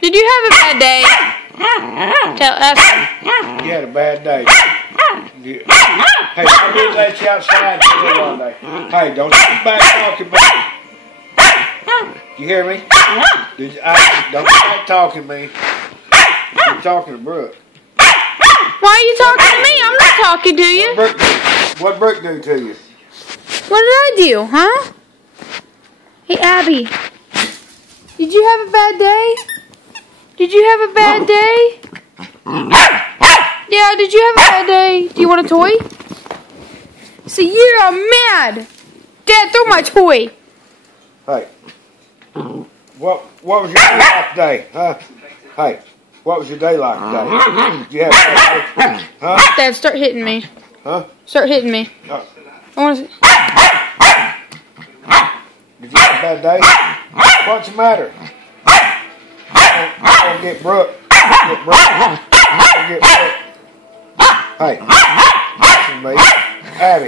Did you have a bad day? Ask him. You had a bad day. Hey, I didn't let you outside for a little day. Hey, don't sit back talking about me. You hear me? Don't sit back talking to me. You're talking to Brooke. Why are you talking to me? I'm not talking to you. What Brooke do to you? What did I do, huh? Hey, Abby. Did you have a bad day? Did you have a bad day? Yeah, did you have a bad day? Do you want a toy? See, you're mad. Dad, throw my toy. Hey. What was your day like today? Huh? Hey. What was your day like today? Did you have a bad day? Huh? Dad, start hitting me. Huh? Start hitting me. Oh. I want to. Did you have a bad day? What's the matter? I'm gonna get Brooke. Get Brooke. Get Brooke. Hey, listen to me. Abby.